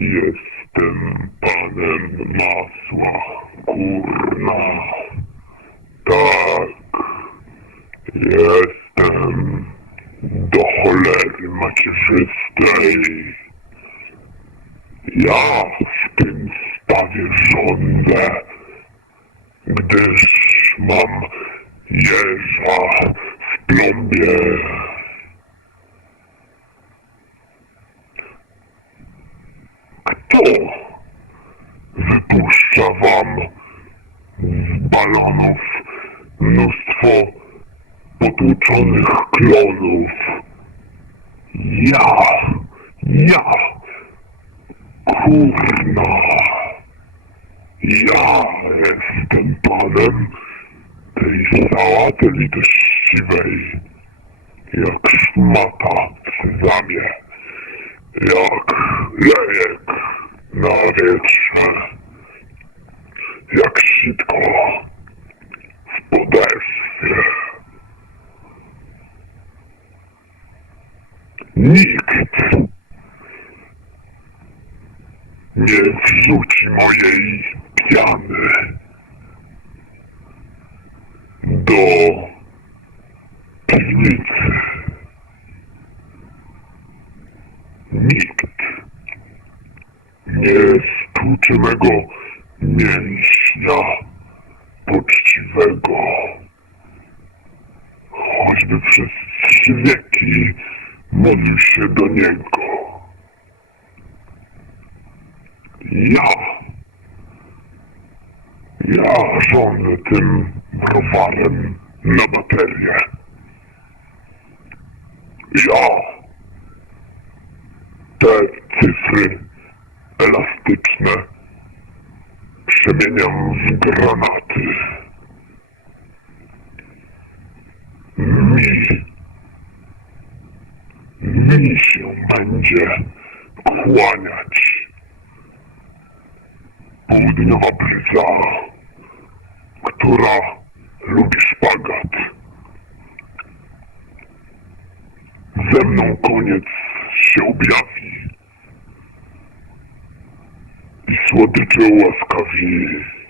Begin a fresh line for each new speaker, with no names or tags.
Jestem panem masła, kurna. Tak. Jestem do cholery macierzystej. Ja w tym stawie rządzę, gdyż mam jeża w plombie. Wypuszcza wam z balonów mnóstwo potłuczonych klonów? Ja, ja, kurna, ja jestem panem tej sałaty litościwej, jak szmata w sezamie, jak lejek na wietrze, jak sitko w podeszwie. Nikt nie wrzuci mojej piany do piwnicy. Nikt nie stłucze mego mięśnia poczciwego. Choćby przez trzy wieki modlił się do niego. Ja, ja rządzę tym browarem na baterię. Ja te cyfry elastyczne przemieniam w granaty. Mi, mi się będzie kłaniać południowa bryza, która lubi szpagat. Ze mną koniec się objawi It's what the jawas covering.